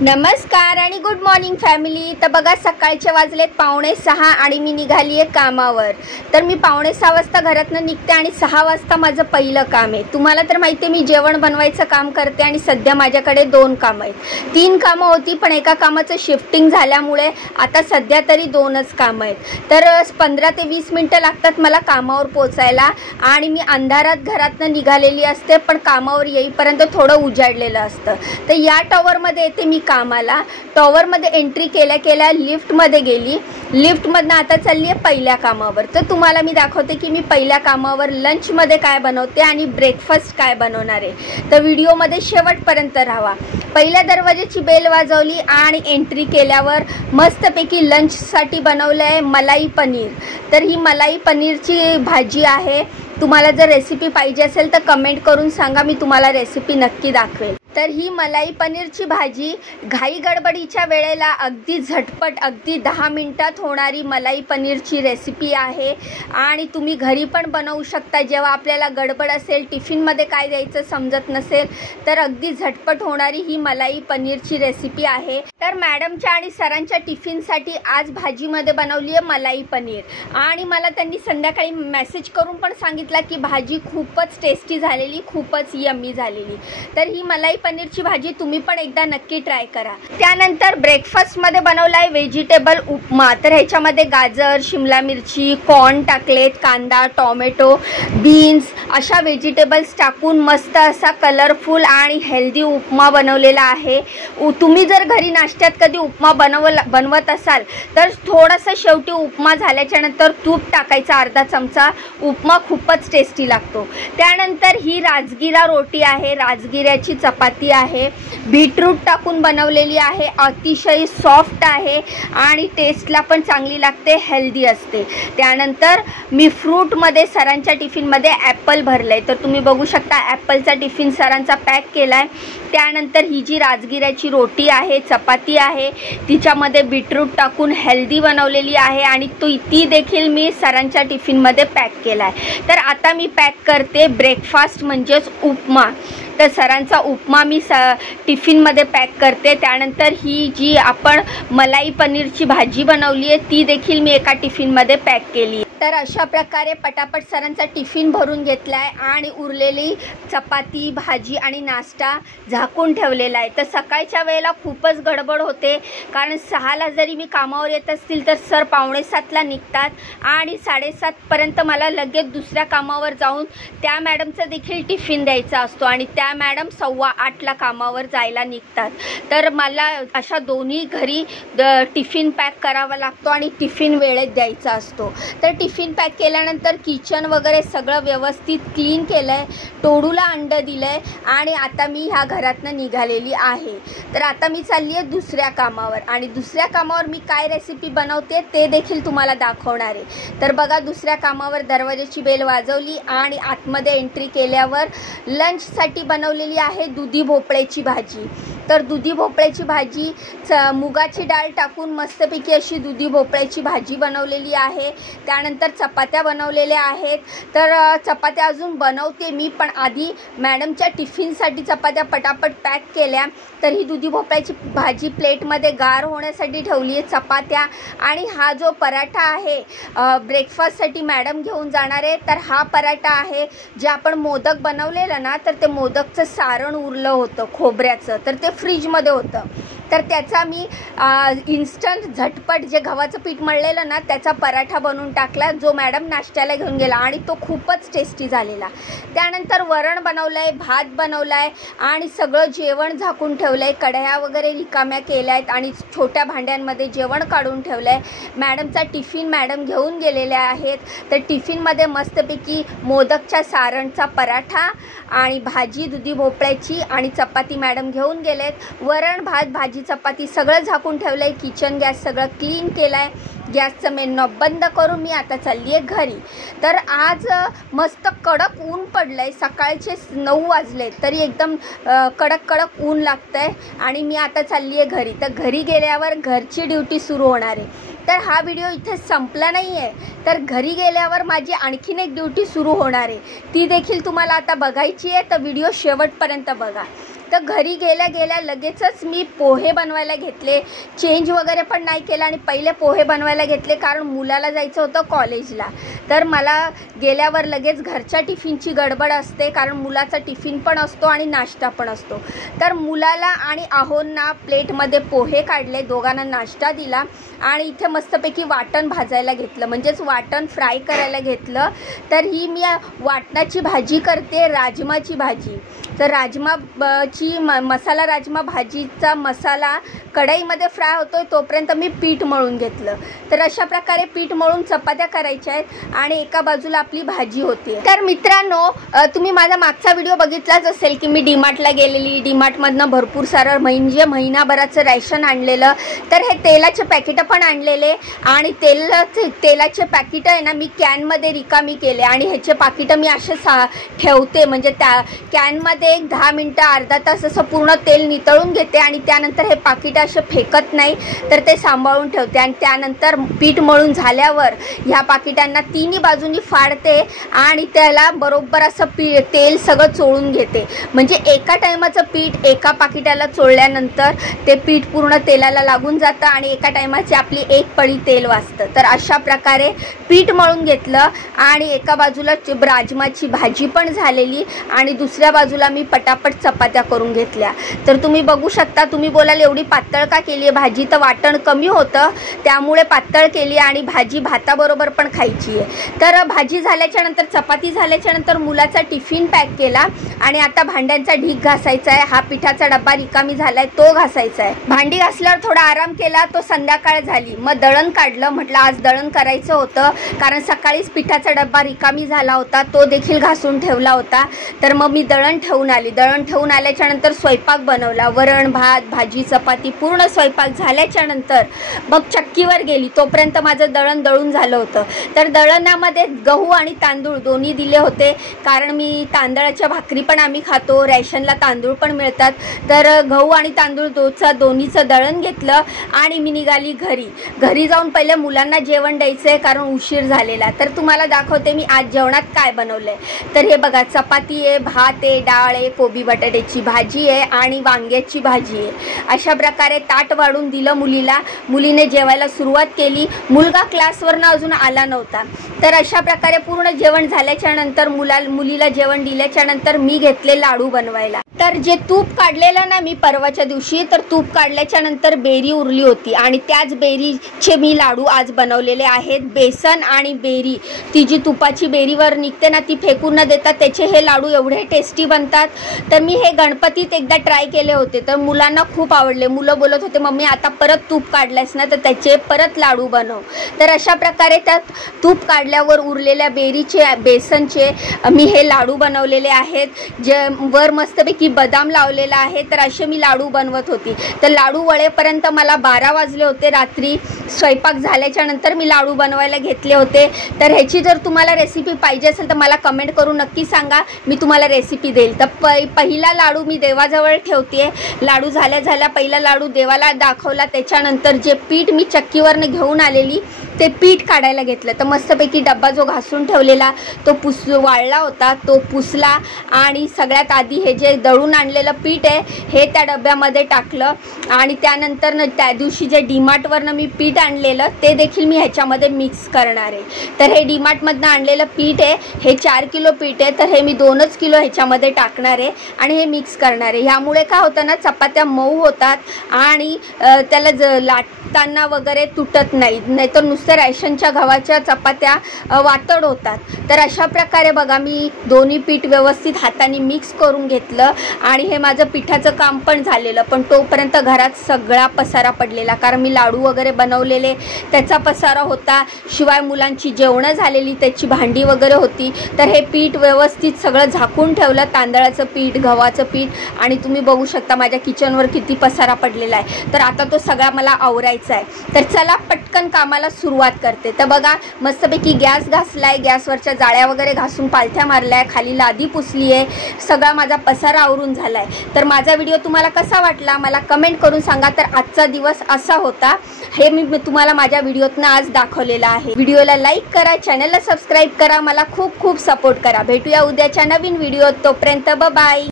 नमस्कार आणि good morning family. तर बघा सकाळचे वाजलेत 5:45 आणि मी निघाली आहे कामावर। तर मी 5:45 वाजता घरातून निघते आणि 6 वाजता माझं पहिलं काम आहे। तुम्हाला तर माहिती आहे मी जेवण बनवायचं काम करते आणि सध्या माझ्याकडे 2 कामं आहेत। 3 कामं होती पण एका कामाचं शिफ्टिंग झाल्यामुळे आता सध्या तरी 2च कामं आहेत। तर 15 ते 20 मिनिटं लागतात मला कामावर पोहोचायला आणि मी अंधारात घरातून निघालेली असते पण कामावर येईपर्यंत थोडं उजाडलेलं असतं। तर या टॉवरमध्ये येते मी कामाला। टॉवरमध्ये एंट्री केल्या लिफ्टमध्ये गेली। लिफ्टमधनं आता चालली आहे पहिल्या कामावर। तर तुम्हाला मी दाखवते की मी पहिल्या कामावर लंचमध्ये काय बनवते आणि ब्रेकफास्ट काय बनवणार आहे। तर व्हिडिओमध्ये शेवटपर्यंत राहा। पहिल्या दरवाजाची बेल वाजवली आणि एंट्री केल्यावर मस्तपैकी लंचसाठी बनवलं आहे मलाई पनीर। तर ही मलाई पनीरची भाजी आहे। तुम्हाला जर रेसिपी पाहिजे असेल तर कमेंट करून सांगा, मी तुम्हाला रेसिपी नक्की दाखवेल। तर ही मलाई पनीरची भाजी घाई गडबडीच्या वेळेला अगदी झटपट अगदी 10 मिनिटात होणारी मलाई पनीरची रेसिपी आहे आणि तुम्ही घरी पण बनवू शकता। जेव्हा आपल्याला गडबड असेल, टिफिनमध्ये काय द्यायचं समजत नसेल तर अगदी झटपट होणारी ही मलाई पनीरची रेसिपी आहे। तर मॅडमच्या आणि सरांच्या टिफिनसाठी आज भाजीमध्ये बनवली आहे मलाई पनीर आणि मला त्यांनी संध्याकाळी मेसेज करून पण सांगितलं की भाजी खूपच टेस्टी झालेली, खूपच यम्मी झालेली। तर ही मलाई पनीरची भाजी तुम्ही पण एकदा नक्की ट्राय करा। त्यानंतर ब्रेकफास्टमध्ये बनवला आहे व्हेजिटेबल उपमा। तर ह्याच्यामध्ये गाजर, शिमला मिरची, कॉर्न टाकलेत, कांदा, टोमॅटो, बीन्स अशा व्हेजिटेबल्स टाकून मस्त असा कलरफुल आणि हेल्दी उपमा बनवलेला आहे। तुम्ही जर घरी नाश्त्यात कधी उपमा बनवत असाल तर थोडंसं शेवटी उपमा झाल्याच्या नंतर तूप टाकायचा अर्धा चमचा, उपमा खूपच टेस्टी लागतो। त्यानंतर ही राजगिरा रोटी आहे, राजगिऱ्याची चपाती आहे, बीटरूट टाकून बनवलेली आहे, अतिशय सॉफ्ट आहे आणि टेस्टला पण चांगली लागते, हेल्दी असते। त्यानंतर मी फ्रूटमध्ये सरांच्या टिफिनमध्ये ॲपल भरलंय। तर तुम्ही बघू शकता ॲपलचा टिफिन सरांचा पॅक केलाय। त्यानंतर ही जी राजगिऱ्याची रोटी आहे, चपाती आहे, तिच्यामध्ये बीटरूट टाकून हेल्दी बनवलेली आहे आणि ती देखील मी सरांच्या टिफिनमध्ये पॅक केलाय। तर आता मी पॅक करते ब्रेकफास्ट म्हणजेच उपमा। तर सरांचा उपमा मी टिफिनमध्ये पॅक करते। त्यानंतर ही जी आपण मलाई पनीरची भाजी बनवली आहे ती देखील मी एका टिफिनमध्ये पॅक केली। तर अशा प्रकारे पटापट सरांचा टिफिन भरून घेतला आहे आणि उरलेली चपाती, भाजी आणि नाश्ता झाकून ठेवलेला आहे। तर सकाळच्या वेळेला खूपच गडबड होते कारण 6ला जरी मी कामावर येत असतील तर सर 6:45ला निघतात आणि 7:30पर्यंत मला लगेच दुसऱ्या कामावर जाऊन त्या मॅडमचा देखील टिफिन द्यायचा असतो आणि त्या मॅडम 7:15ला कामावर जायला निघतात। तर मला अशा दोन्ही घरी टिफिन पॅक करावा लागतो आणि टिफिन वेळेत द्यायचा असतो। तर टिफिन पॅक केल्यानंतर किचन वगैरे सगळं व्यवस्थित क्लीन केलं आहे, टोडूला अंडं दिलं आहे आणि आता मी ह्या घरातनं निघालेली आहे। तर आता मी चालली आहे दुसऱ्या कामावर आणि दुसऱ्या कामावर मी काय रेसिपी बनवते ते देखील तुम्हाला दाखवणार आहे। तर बघा दुसऱ्या कामावर दरवाजाची बेल वाजवली आणि आतमध्ये एंट्री केल्यावर लंचसाठी बनवलेली आहे दुधी भोपळ्याची भाजी। तर दुधी भोपळ्याची भाजी मुगाची डाळ टाकून मस्तपैकी अशी दुधी भोपळ्याची भाजी बनवलेली आहे। त्यानंतर चपात्या बनवलेल्या आहेत। तर चपात्या अजून बनवते मी, पण आधी मॅडमच्या टिफिनसाठी चपात्या पटापट पॅक केल्या। तर ही दुधी भोपळ्याची भाजी प्लेटमध्ये गार होण्यासाठी ठेवली आहे, चपात्या आणि हा जो पराठा आहे ब्रेकफास्टसाठी मॅडम घेऊन जाणार आहे। तर हा पराठा आहे जे आपण मोदक बनवलेलं ना, तर ते मोदकचं सारण उरलं होतं खोबऱ्याचं, तर ते फ्रीजमध्ये होतं। तर त्याचा मी इन्स्टंट झटपट जे गव्हाचं पीठ मळलेलं ना त्याचा पराठा बनवून टाकला, जो मॅडम नाश्त्याला घेऊन गेला आणि तो खूपच टेस्टी झालेला। त्यानंतर वरण बनवलं आहे, भात बनवला आहे आणि सगळं जेवण झाकून ठेवलं आहे, कढया वगैरे रिकाम्या केल्या आहेत आणि छोट्या भांड्यांमध्ये जेवण काढून ठेवलं आहे। मॅडमचा टिफिन मॅडम घेऊन गेलेल्या आहेत। तर टिफिनमध्ये मस्तपैकी मोदकच्या सारणचा पराठा आणि भाजी दुधी भोपळ्याची आणि चपाती मॅडम घेऊन गेलेत। वरण, भात, भाजी, चपाती सगळं झाकून ठेवलं आहे। किचन गॅस सगळं क्लीन केलं आहे। गॅसचं मेन नॉब बंद करून मी आता चालली आहे घरी। तर आज मस्त कडक ऊन पडलं आहे, सकाळचे 9 वाजले तरी एकदम कडक ऊन लागतं आहे आणि मी आता चालली आहे घरी। तर घरी गेल्यावर घरची ड्युटी सुरू होणार आहे। तर हा व्हिडिओ इथे संपला नाही आहे, तर घरी गेल्यावर माझी आणखीन एक ड्युटी सुरू होणार आहे, ती देखील तुम्हाला आता बघायची आहे। तर व्हिडिओ शेवटपर्यंत बघा। तर घरी गेल्या गेल्या लगेचच मी पोहे बनवायला घेतले. चेंज वगैरे पण नाही केला आणि पहिले पोहे बनवायला घेतले कारण मुलाला जायचं होतं कॉलेजला. तर मला गेल्यावर लगेच घरच्या टिफिनची गडबड असते कारण मुलाचा टिफिन पण असतो आणि नाश्ता पण असतो. तर मुलाला आणि आहोंना प्लेटमध्ये पोहे काढले, दोघांना नाश्ता दिला आणि इथे मस्तपैकी वाटण भाजायला घेतलं, म्हणजेच वाटण फ्राय करायला घेतलं. तर ही मी वाटणाची भाजी करते, राजमाची भाजी. तर राजमाची मसाला राजमा भाजीचा मसाला कढईमध्ये फ्राय होतोय तोपर्यंत मी पीठ मळून घेतलं. तर अशा प्रकारे पीठ मळून चपात्या करायच्या आहेत आणि एका बाजूला आपली भाजी होते. तर मित्रांनो, तुम्ही माझा मागचा व्हिडिओ बघितलाच असेल की मी डीमार्टला गेलेली, डीमार्टमधनं भरपूर सारं म्हणजे महिनाभराचं रॅशन आणलेलं. तर हे तेलाचे पॅकेटं पण आणलेले आणि तेलाचे पॅकेटं आहे ना मी कॅनमध्ये रिकामी केले आणि ह्याचे पाकिटं मी असे ठेवते, म्हणजे त्या कॅनमध्ये एक 10 मिनटं अर्धा तास असं पूर्ण तेल नितळून घेते आणि त्यानंतर हे पाकिटं असे फेकत नाही, तर ते सांभाळून ठेवते. आणि त्यानंतर पीठ मळून झाल्यावर ह्या पाकिटांना तिन्ही बाजूनी फाडते आणि त्याला बरोबर असं तेल सगळं चोळून घेते. म्हणजे एका टायमाचं पीठ एका पाकिटाला चोळल्यानंतर ते पीठ पूर्ण तेलाला लागून जातं आणि एका टायमाची आपली एक पळी तेल वाचतं. तर अशा प्रकारे पीठ मळून घेतलं आणि एका बाजूला राजमाची भाजी पण झालेली आणि दुसऱ्या बाजूला मी पटापट चपात्या करून घेतल्या. तर तुम्ही बघू शकता, तुम्ही बोलाल एवढी पातळ का केली आहे भाजी, तर वाटण कमी होतं त्यामुळे पातळ केली आणि भाजी भाताबरोबर पण खायची आहे. तर भाजी झाल्याच्या नंतर, चपाती झाल्याच्या नंतर मुलाचा टिफिन पॅक केला आणि आता भांड्यांचा ढीग घासायचा आहे. हा पिठाचा डब्बा रिकामी झालाय तो घासायचा आहे. भांडी घासल्यावर थोडा आराम केला, तो संध्याकाळ झाली. मग दळण काढलं, म्हटलं आज दळण करायचं होतं कारण सकाळीच पिठाचा डब्बा रिकामी झाला होता, तो देखील घासून ठेवला होता. तर मग मी दळण ठेवून आली. दळण ठेवून आल्याच्या नंतर स्वयंपाक बनवला, वरण भात भाजी चपाती पूर्ण स्वयंपाक झाल्याच्या नंतर मग चक्कीवर गेली. तोपर्यंत माझं दळण दळून झालं होतं. तर दळणामध्ये गहू आणि तांदूळ दोन्ही दिले होते कारण मी तांदळाच्या भाकरी पण आम्ही खातो, रॅशनला तांदूळ पण मिळतात. तर गहू आणि तांदूळ दोन्हीचं दळण घेतलं आणि मी निघाली घरी जाऊन पहिले मुलांना जेवण द्यायचं आहे कारण उशीर झालेला. तर तुम्हाला दाखवते मी आज जेवणात काय बनवलं आहे. तर हे बघा, चपाती आहे, भात आहे, डाळ आहे, कोबी बटाट्याची भाजी आहे आणि वांग्याची भाजी आहे. अशा प्रकारे ताट वाढून दिलं मुलीला. मुलीने जेवायला सुरुवात केली. मुलगा क्लासवरनं अजून आला नव्हता. तर अशा प्रकारे पूर्ण जेवण झाल्याच्या नंतर मुलीला जेवण दिल्याच्या नंतर मी घेतले लाडू बनवायला. तर जे तूप काढलेलं ना मी परवाच्या दिवशी, तर तूप काढल्याच्या नंतर बेरी उरली होती आणि त्याच बेरीचे मी लाडू आज बनवलेले आहेत. बेसन आणि बेरी, ती जी तुपाची बेरीवर निघते ना ती फेकून न देता त्याचे हे लाडू एवढे टेस्टी बनतात. तर मी हे गणपतीत एकदा ट्राय केले होते तर मुलांना खूप आवडले. मुलं बोलत होते मम्मी आता परत तूप काढलंयस ना तर त्याचे परत लाडू बनव. तर अशा प्रकारे त्यात तूप काढल्यावर उरलेल्या बेसनचे मी हे लाडू बनवलेले आहेत. जे वर मस्तपैकी बदाम लावलेला आहे. तर असे मी लाडू बनवत होती. तर लाडू वळेपर्यंत मला 12 वाजले होते रात्री. स्वयंपाक झाल्याच्या नंतर मी लाडू बनवायला घेतले होते. तर ह्याची जर तुम्हाला रेसिपी पाहिजे असेल तर मला कमेंट करून नक्की सांगा, मी तुम्हाला रेसिपी देईल. तर पहिला लाडू मी देवाजवळ ठेवते. लाडू झाल्या पहिला लाडू देवाला दाखवला. त्याच्यानंतर जे पीठ मी चक्कीवरनं घेऊन आलेली ते पीठ काढायला घेतलं. तर मस्तपैकी डब्बा जो घासून ठेवलेला तो वाळला होता, तो पुसला आणि सगळ्यात आधी हे जे दळून आणलेलं पीठ आहे हे त्या डब्यामध्ये टाकलं आणि त्यानंतर त्या दिवशी जे डीमार्टवरनं मी पीठ आणलेलं ते देखील मी ह्याच्यामध्ये मिक्स करणार आहे. तर हे डीमार्टमधनं आणलेलं पीठ आहे, हे 4 किलो पीठ आहे. तर हे मी 2 किलो ह्याच्यामध्ये टाकणार आहे आणि हे मिक्स करणार आहे. ह्यामुळे काय होतं ना, चपात्या मऊ होतात आणि त्याला लाटताना वगैरे तुटत नाहीतर नुसतं रॅशनच्या गव्हाच्या चपात्या वातड होतात. तर अशा प्रकारे बघा मी दोन्ही पीठ व्यवस्थित हाताने मिक्स करून घेतलं आणि हे माझं पिठाचं काम पण झालेलं. पण तोपर्यंत घरात सगळा पसारा पडलेला कारण मी लाडू वगैरे बनवलेले त्याचा पसारा होता. शिवाय मुलांची जेवणं झालेली त्याची भांडी वगैरे होती. तर हे पीठ व्यवस्थित सगळं झाकून ठेवलं, तांदळाचं पीठ गव्हाचं पीठ आणि तुम्ही बघू शकता माझ्या किचनवर किती पसारा पडलेला आहे. तर आता तो सगळा मला आवरायचा आहे. तर चला पटकन कामाला सुरुवात करते. तर बघा मस्तपैकी गॅस घासलाय, गॅसवरच्या जाळ्या वगैरे घासून पालथ्या मारल्या, खाली लादी पुसली आहे, सगळा माझा पसारा आवरून झालाय. तर माझा व्हिडिओ तुम्हाला कसा वाटला मला कमेंट करून सांगा. तर आजचा दिवस असा होता, हे मी तुम्हाला माझ्या व्हिडिओतनं आज दाखवलेलं आहे. व्हिडिओला लाईक करा, चॅनलला सबस्क्राईब करा, मला खूप खूप सपोर्ट करा. भेटूया उद्याच्या नवीन व्हिडिओत. तोपर्यंत बाय.